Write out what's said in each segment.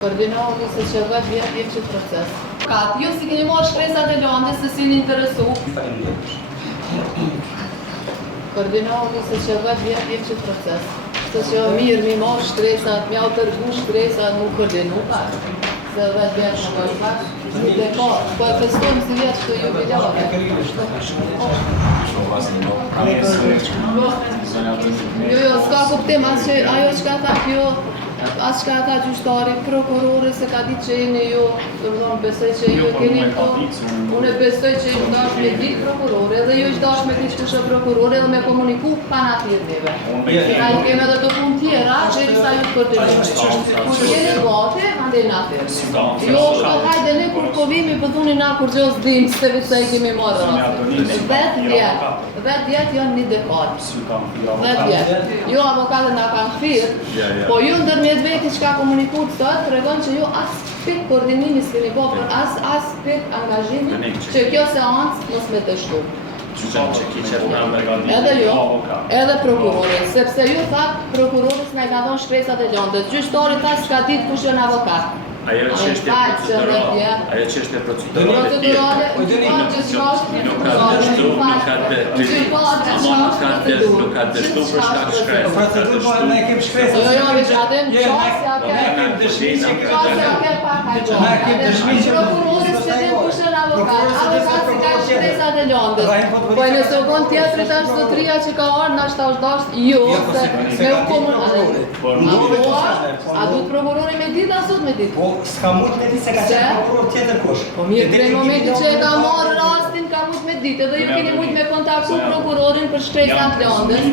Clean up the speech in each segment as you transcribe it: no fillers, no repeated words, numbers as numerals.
Koordinoni se që 10 vjetë jetë që proces. Ju si keni marrë shkresat e landës se si një interesu. Koordinoni se që 10 vjetë jetë që proces. Se që mirë mi marrë shkresat, mi au tërgu shkresat, nuk koordinu pak. Se 10 vjetë në kojë pak, një dekar. Po e festojmë si vjetë që ju biljave. Jo, s'ka kuptim, ajo që ka thak jo, asë që ka ta gjyshtari, prokurori se ka ditë që jeni ju, të më besoj që ju keni to, unë besoj që ju dash me ditë prokurori, edhe ju dash me ditë shë prokurori edhe me komuniku pa na firmive. Na i keme edhe të punë tjera, që i sa ju të përgjërimë. Kur jeni gati, ande na firmi. Jo, shko hajde ne kur kovimi pëthuni na kur gjos dim, se vitë sa i kemi marrë rasti. 10 vjetë janë një dekad. 10 vjetë. Jo, avokatët nga kanë firë, po ju ndërmjet veti që ka komunikur të sot, të regon që ju as pik koordinimi s'keni bo, për as pik angazhimi që kjo seancë mos me të shtu. Edhe jo, edhe prokurorin, sepse ju thak prokuroris në i ka thonë shkresat e landës. Gjyqtari ta s'ka ditë kush janë avokat. Ajo që është procedurale, nuk ka dështu për shkak shkresat. Procedurale ne kem shkresat. Jo, veçatem qasja ke pak hajgjohë. Prokuroris që din kush janë avokat. Avokat si ka shkresat e landës. Po e nëse u kon tjetërit është zotria që ka arë, nashta është dasht jo, se me u komunale. A du të prokurori me ditë, a sot me ditë? S'ka mujt me ditë se ka qenë prokuror tjetër kush. Po mirë, prej momenti që e ka marrë rastin, ka mujt me ditë, edhe ju keni mujt me kontaktu prokurorin për shkresat landës.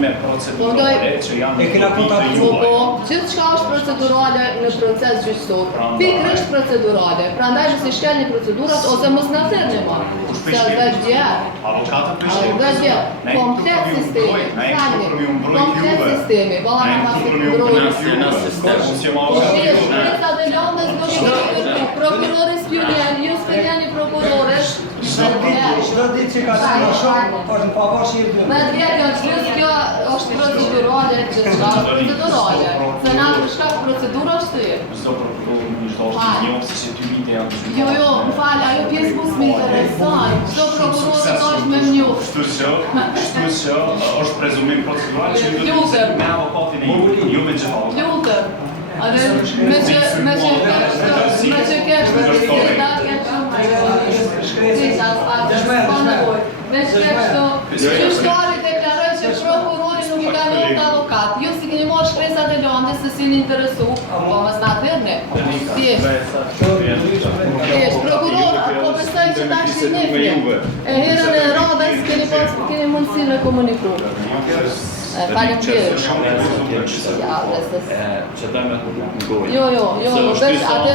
E kena kontaktu. Po, gjithë qka është procedurale në proces gjyqësor, pikrisht procedurale, prandaj nësi shkelni procedurat ose mos në thërë një marë. Se 10 vjetë, komplet sistemi, komplet sistemi, bala në masi prokuroris pjuljen, ju s'pjuljen i prokurores. Shdo ditë që ka të në shumë, është në pavash i rëdhëm. Me djetë janë qëllës kjo është procedurale, që qka është procedurale. Se na të shkak procedura është të jetë. Jo, më falë, ajo pjesë mu s'mi interesaj. Qdo prokurores është me mnjuh. Shtu që është prezumim procedural që ju të me avokatin e ju me gjëhavë. Lutëm. Me që kështë të diseta, me që kështë gjyqtari deklaroj që prokurori nuk i ka në të avokat. Ju si keni marrë shkresat e landës se si një interesu, po mës nga thërne. Thjesht, prokuror, po besoj që ta shi nefje. E herën e radhës keni mundësi në komuniku. Falim tjerë. Që dojme ngojë. Jo, veç atë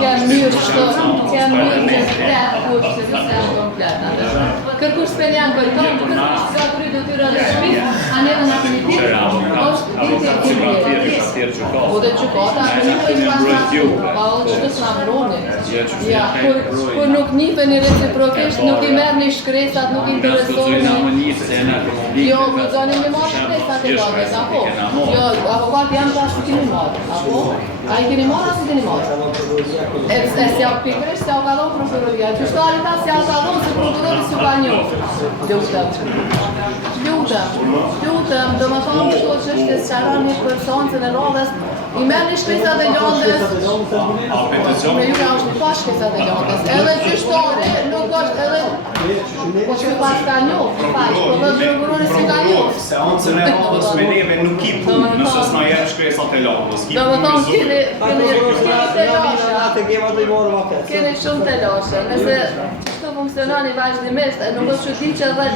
kemë mirë që kush, se se janë komplet. Kërkush s'pen janë kërkon, kërkush s'ka kry të tyra dhe shpit, a neve në apenitit, është ditë e o dhe qukata, a një për një pasatu, pa o që të s'na mbroni. Kur nuk njipeni reciprokisht, nuk i merë një shkresat, nuk i interesoni. Jo, vëzoni me marrë shkresat e landës, apo? Jo, avokat janë që ashtë keni marrë, apo? A i keni marrë, asë keni marrë? E si a pikrisht, se a ka dhonë prokuroria. Gjyqtari ta si a ka dhonë, se prokurori s'u ka Lutëm, do më thonë këto që është të sëqaran një personcën e landës, i merë një shkresat e landës, me ju ka është një pa shkresat e landës, edhe gjyqtari nuk është edhe, po që pas ka njohë, po dhe prokurori s'u ka njohë. Seancën e radhës me neve nuk i punë, nëse s'na jep shkresat e landës. Do më thonë keni shumë të lashe, nëse qështu funksionon i vazhdimisht, nuk është që ti që 10